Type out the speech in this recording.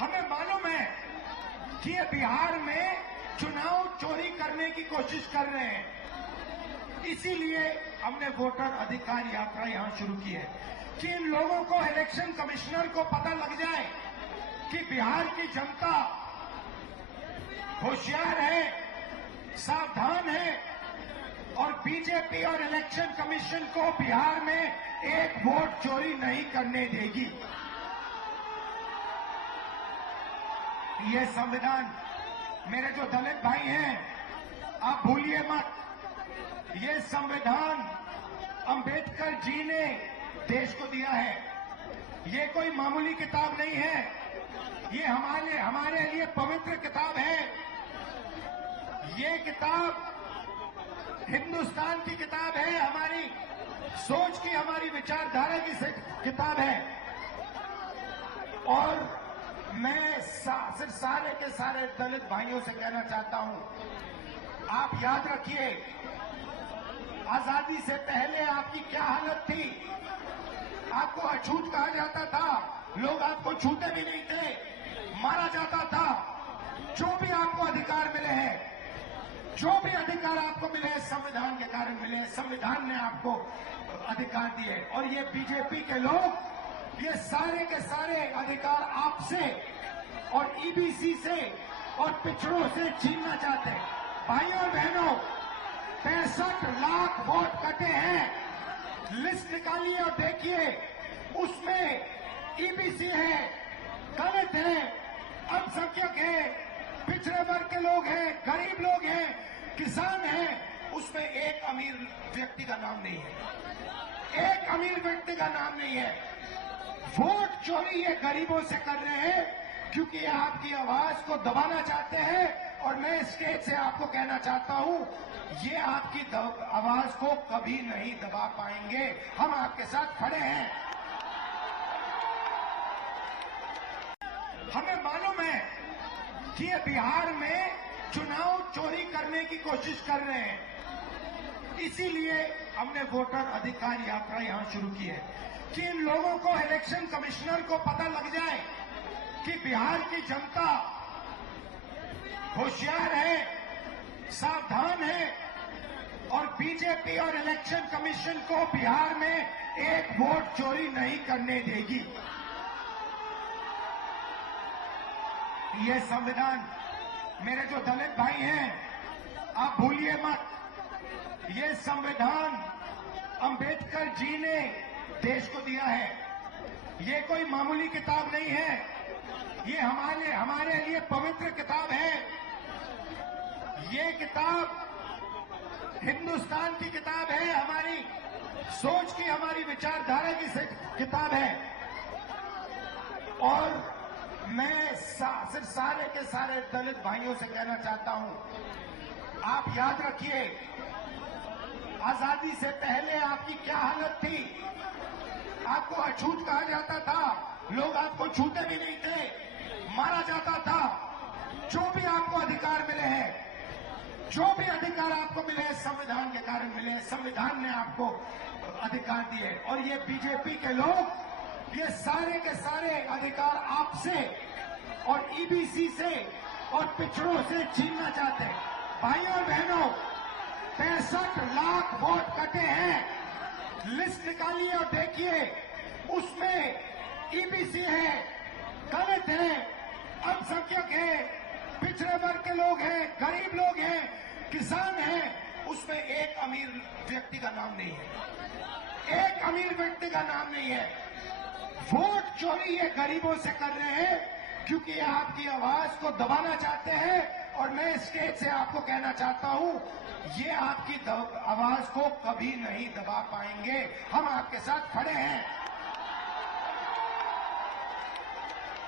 हमें मालूम है कि ये बिहार में चुनाव चोरी करने की कोशिश कर रहे हैं। इसीलिए हमने वोटर अधिकार यात्रा यहां शुरू की है कि इन लोगों को, इलेक्शन कमिश्नर को पता लग जाए कि बिहार की जनता होशियार है, सावधान है और बीजेपी और इलेक्शन कमीशन को बिहार में एक वोट चोरी नहीं करने देगी। ये संविधान, मेरे जो दलित भाई हैं, आप भूलिए मत, ये संविधान अंबेडकर जी ने देश को दिया है। ये कोई मामूली किताब नहीं है, ये हमारे लिए पवित्र किताब है। ये किताब हिंदुस्तान की किताब है, हमारी सोच की, हमारी विचारधारा की किताब है। और मैं सिर्फ सारे के सारे दलित भाइयों से कहना चाहता हूं, आप याद रखिए, आजादी से पहले आपकी क्या हालत थी। आपको अछूत कहा जाता था, लोग आपको छूते भी नहीं थे, मारा जाता था। जो भी आपको अधिकार मिले हैं, जो भी अधिकार आपको मिले हैं, संविधान के कारण मिले हैं। संविधान ने आपको अधिकार दिए और ये बीजेपी के लोग ये सारे के सारे अधिकार आपसे और ईबीसी से और पिछड़ों से छीनना चाहते हैं। भाइयों और बहनों, 65 लाख वोट कटे हैं। लिस्ट निकालिए और देखिए, उसमें ईबीसी है, दलित है, अल्पसंख्यक है, पिछड़े वर्ग के लोग हैं, गरीब लोग हैं, किसान हैं। उसमें एक अमीर व्यक्ति का नाम नहीं है, एक अमीर व्यक्ति का नाम नहीं है। वोट चोरी ये गरीबों से कर रहे हैं क्योंकि ये आपकी आवाज को दबाना चाहते हैं। और मैं स्टेज से आपको कहना चाहता हूं, ये आपकी आवाज को कभी नहीं दबा पाएंगे। हम आपके साथ खड़े हैं। हमें मालूम है कि ये बिहार में चुनाव चोरी करने की कोशिश कर रहे हैं। इसीलिए हमने वोटर अधिकार यात्रा यहां शुरू की है कि इन लोगों को, इलेक्शन कमिश्नर को पता लग जाए कि बिहार की जनता होशियार है, सावधान है और बीजेपी और इलेक्शन कमीशन को बिहार में एक वोट चोरी नहीं करने देगी। ये संविधान, मेरे जो दलित भाई हैं, आप भूलिए मत, ये संविधान अंबेडकर जी ने देश को दिया है। ये कोई मामूली किताब नहीं है, ये हमारे लिए पवित्र किताब है। ये किताब हिंदुस्तान की किताब है, हमारी सोच की, हमारी विचारधारा की किताब है। और मैं सिर्फ सारे के सारे दलित भाइयों से कहना चाहता हूं, आप याद रखिए, आजादी से पहले आपकी क्या हालत थी। आपको अछूत कहा जाता था, लोग आपको छूते भी नहीं थे, मारा जाता था। जो भी आपको अधिकार मिले हैं, जो भी अधिकार आपको मिले हैं, संविधान के कारण मिले हैं। संविधान ने आपको अधिकार दिए और ये बीजेपी के लोग ये सारे के सारे अधिकार आपसे और ईबीसी से और पिछड़ों से छीनना चाहते हैं। भाइयों और बहनों, 65 लाख वोट कटे हैं। लिस्ट निकालिए और देखिए, उसमें ईबीसी है, दलित है, अल्पसंख्यक है, पिछड़े वर्ग के लोग हैं, गरीब लोग हैं, किसान हैं। उसमें एक अमीर व्यक्ति का नाम नहीं है, एक अमीर व्यक्ति का नाम नहीं है। वोट चोरी ये गरीबों से कर रहे हैं क्योंकि ये आपकी आवाज को दबाना चाहते हैं। और मैं स्टेज से आपको कहना चाहता हूं, ये आपकी आवाज को कभी नहीं दबा पाएंगे। हम आपके साथ खड़े हैं।